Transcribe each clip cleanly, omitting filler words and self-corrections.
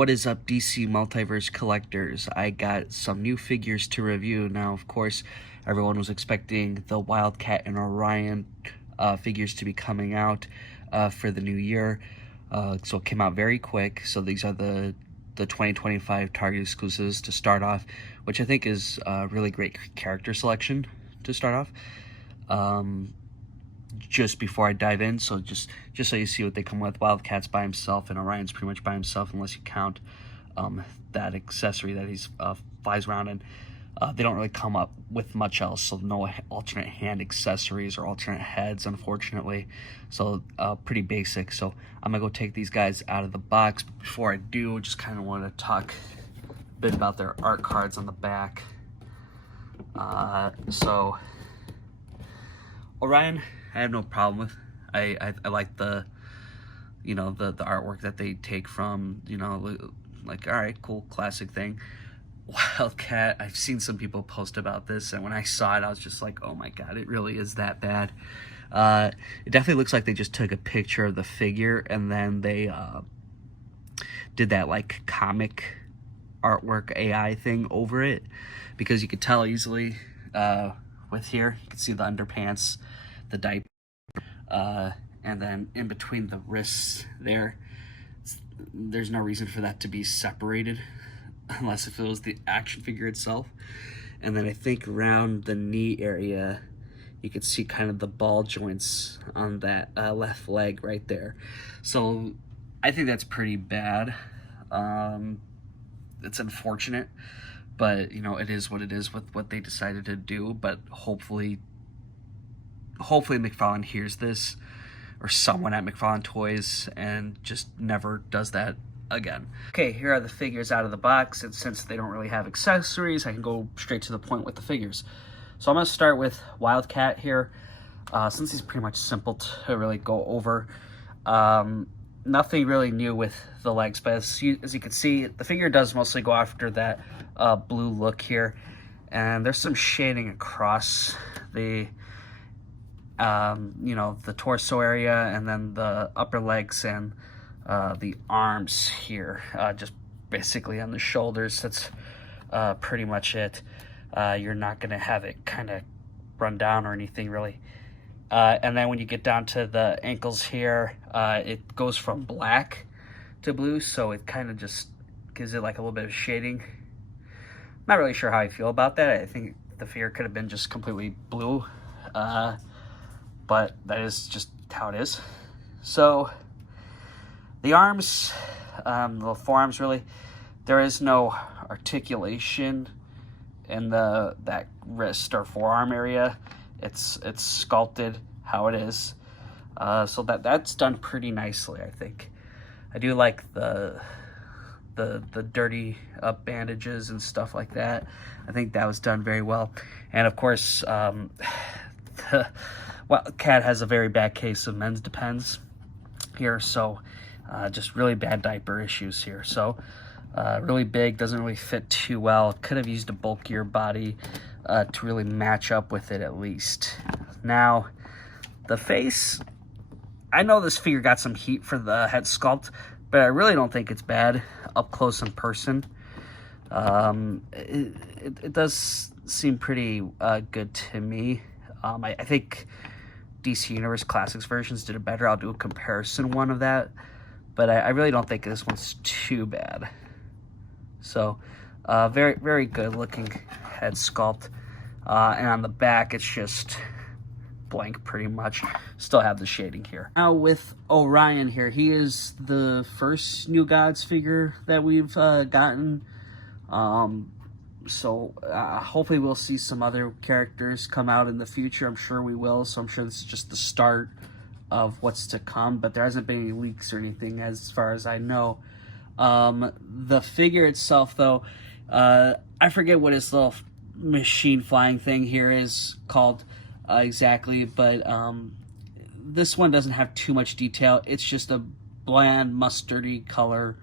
What is up, DC Multiverse collectors? I got some new figures to review. Now, of course, everyone was expecting the Wildcat and Orion figures to be coming out for the new year. So it came out very quick. So these are the 2025 Target exclusives to start off, which I think is a really great character selection to start off. Just before I dive in, so just so you see what they come with, Wildcat's by himself and Orion's pretty much by himself, unless you count that accessory that he's flies around in. They don't really come up with much else, so no alternate hand accessories or alternate heads, unfortunately. So pretty basic. So I'm gonna go take these guys out of the box. But before I do, just kind of want to talk a bit about their art cards on the back. So Orion, I have no problem with. I like the, the artwork that they take from, like, all right, cool, classic thing. Wildcat, I've seen some people post about this, and when I saw it, I was just like, oh my god, it really is that bad. It definitely looks like they just took a picture of the figure, and then they did that, like, comic artwork AI thing over it, because you could tell easily with here, you can see the underpants, the diaper, and then in between the wrists there's no reason for that to be separated unless if it was the action figure itself. And then I think around the knee area you could see kind of the ball joints on that left leg right there. So I think that's pretty bad. It's unfortunate, but it is what it is with what they decided to do. But hopefully McFarlane hears this, or someone at McFarlane Toys, and just never does that again. Okay, here are the figures out of the box, and since they don't really have accessories, I can go straight to the point with the figures. So I'm going to start with Wildcat here, since he's pretty much simple to really go over. Nothing really new with the legs, but as you can see, the figure does mostly go after that blue look here, and there's some shading across the the torso area, and then the upper legs and the arms here, just basically on the shoulders. That's pretty much it. You're not going to have it kind of run down or anything really. And then when you get down to the ankles here, it goes from black to blue, so it kind of just gives it like a little bit of shading. Not really sure how I feel about that. I think the figure could have been just completely blue. But that is just how it is. So the arms, the forearms really, there is no articulation in that wrist or forearm area. It's sculpted how it is. So that's done pretty nicely, I think. I do like the dirty bandages and stuff like that. I think that was done very well. And of course, Wildcat has a very bad case of men's depends here, so just really bad diaper issues here. So really big, doesn't really fit too well. Could have used a bulkier body to really match up with it at least. Now, the face, I know this figure got some heat for the head sculpt, but I really don't think it's bad up close in person. It does seem pretty good to me. I think DC Universe Classics versions did it better. I'll do a comparison one of that, but I really don't think this one's too bad. So very, very good looking head sculpt, and on the back it's just blank pretty much. Still have the shading here. Now with Orion here, he is the first New Gods figure that we've gotten. So hopefully we'll see some other characters come out in the future. I'm sure we will. So I'm sure this is just the start of what's to come. But there hasn't been any leaks or anything as far as I know. The figure itself, though, I forget what his little machine flying thing here is called exactly. But this one doesn't have too much detail. It's just a bland mustardy color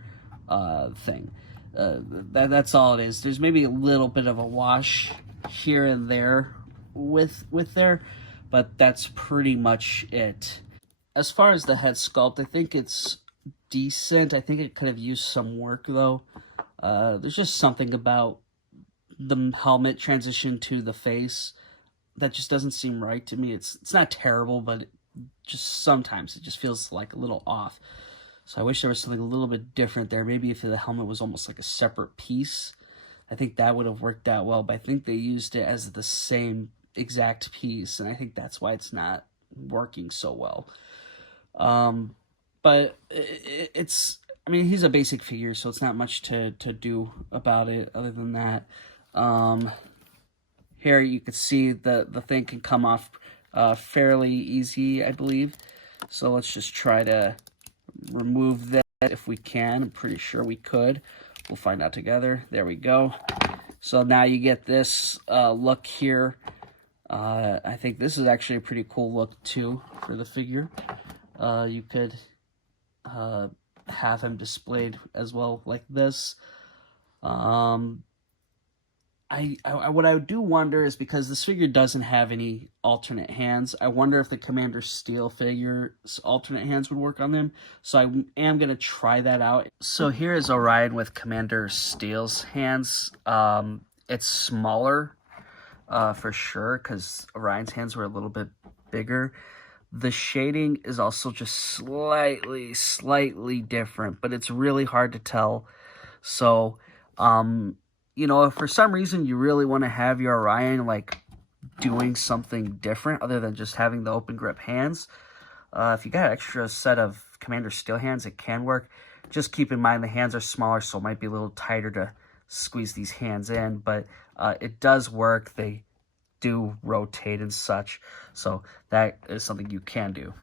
thing. That's all it is. There's maybe a little bit of a wash here and there with there, but that's pretty much it. As far as the head sculpt, I think it's decent. I think it could have used some work, though. There's just something about the helmet transition to the face that just doesn't seem right to me. It's not terrible, but just sometimes it just feels like a little off. So I wish there was something a little bit different there. Maybe if the helmet was almost like a separate piece, I think that would have worked out well. But I think they used it as the same exact piece, and I think that's why it's not working so well. But it's, I mean, he's a basic figure, so it's not much to do about it other than that. Here you can see the thing can come off fairly easy, I believe. So let's just try to remove that if we can. I'm pretty sure we could. We'll find out together. There we go. So now you get this look here. I think this is actually a pretty cool look too for the figure. You could have him displayed as well like this. What I do wonder is, because this figure doesn't have any alternate hands, I wonder if the Commander Steel figure's alternate hands would work on them. So I am going to try that out. So here is Orion with Commander Steel's hands. It's smaller for sure, because Orion's hands were a little bit bigger. The shading is also just slightly different, but it's really hard to tell. So, you know, if for some reason you really want to have your Orion, like, doing something different other than just having the open grip hands, if you got an extra set of Commander Steel hands, it can work. Just keep in mind the hands are smaller, so it might be a little tighter to squeeze these hands in, but it does work. They do rotate and such, so that is something you can do.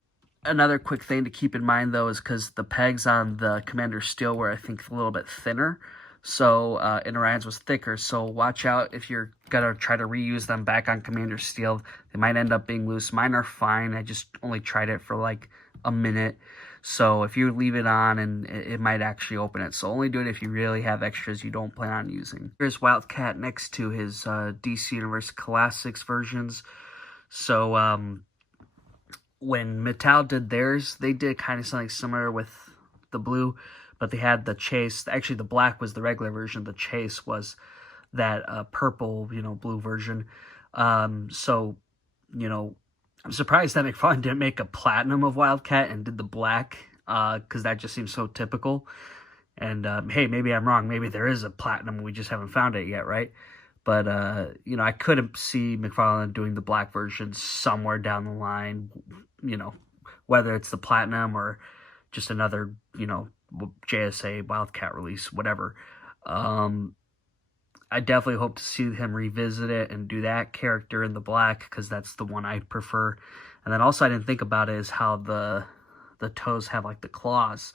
Another quick thing to keep in mind, though, is because the pegs on the Commander Steel were, I think, a little bit thinner, so and Orion's was thicker, so watch out if you're gonna try to reuse them back on Commander Steel. They might end up being loose. Mine are fine. I just only tried it for like a minute, so if you leave it on, and it might actually open it. So only do it if you really have extras you don't plan on using. Here's Wildcat next to his DC Universe Classics versions. So when Mattel did theirs, they did kind of something similar with the blue, but they had the chase. Actually, the black was the regular version. The chase was that purple, blue version. So, I'm surprised that McFarlane didn't make a platinum of Wildcat and did the black, because that just seems so typical. And hey, maybe I'm wrong. Maybe there is a platinum. We just haven't found it yet, right? But, I could see McFarlane doing the black version somewhere down the line, whether it's the platinum or just another, JSA Wildcat release, whatever. I definitely hope to see him revisit it and do that character in the black, because that's the one I prefer. And then also I didn't think about it is how the toes have like the claws.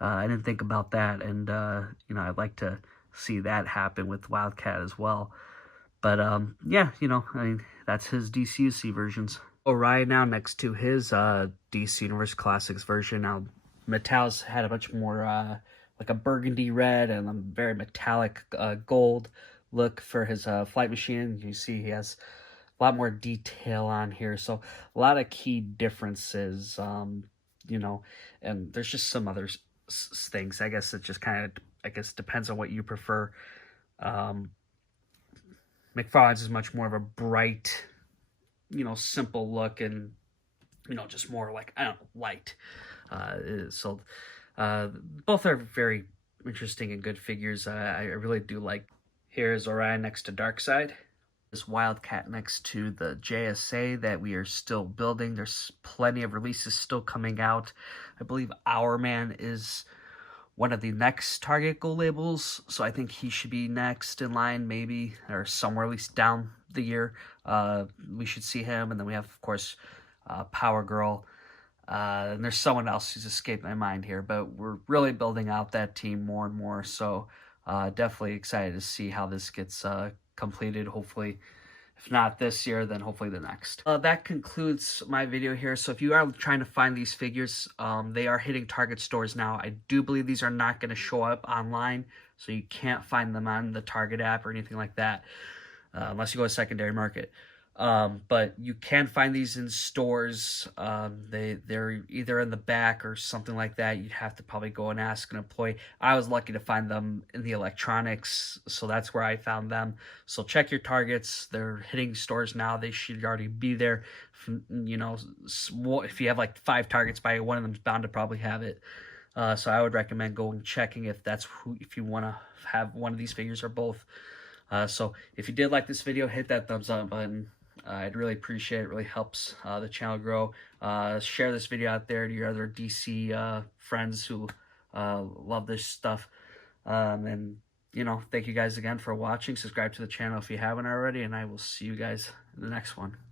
I didn't think about that, and I'd like to see that happen with Wildcat as well. But yeah, that's his DCUC versions. Orion now next to his DC Universe Classics version. Now Mattel's had a much more like a burgundy red and a very metallic gold look for his flight machine. You see he has a lot more detail on here, so a lot of key differences, and there's just some other things. I guess it just kind of, depends on what you prefer. McFarlane's is much more of a bright, simple look, and, just more like, light. So both are very interesting and good figures. I really do like. Here's Orion next to Darkseid. This Wildcat next to the JSA that we are still building. There's plenty of releases still coming out. I believe Our Man is one of the next Target Go labels, so I think he should be next in line, maybe, or somewhere at least down the year. We should see him, and then we have, of course, Power Girl. And there's someone else who's escaped my mind here, but we're really building out that team more and more, so definitely excited to see how this gets completed, hopefully. If not this year, then hopefully the next. That concludes my video here. So if you are trying to find these figures, they are hitting Target stores now. I do believe these are not going to show up online, so you can't find them on the Target app or anything like that, unless you go to secondary market. But you can find these in stores. They're either in the back or something like that. You'd have to probably go and ask an employee. I was lucky to find them in the electronics, so that's where I found them. So check your targets. They're hitting stores now. They should already be there. You know, if you have like 5 targets by one of them's bound to probably have it. So I would recommend going checking if you want to have one of these figures or both. So if you did like this video, hit that thumbs up button. I'd really appreciate it. It really helps the channel grow. Share this video out there to your other DC friends who love this stuff. And, you know, thank you guys again for watching. Subscribe to the channel if you haven't already, and I will see you guys in the next one.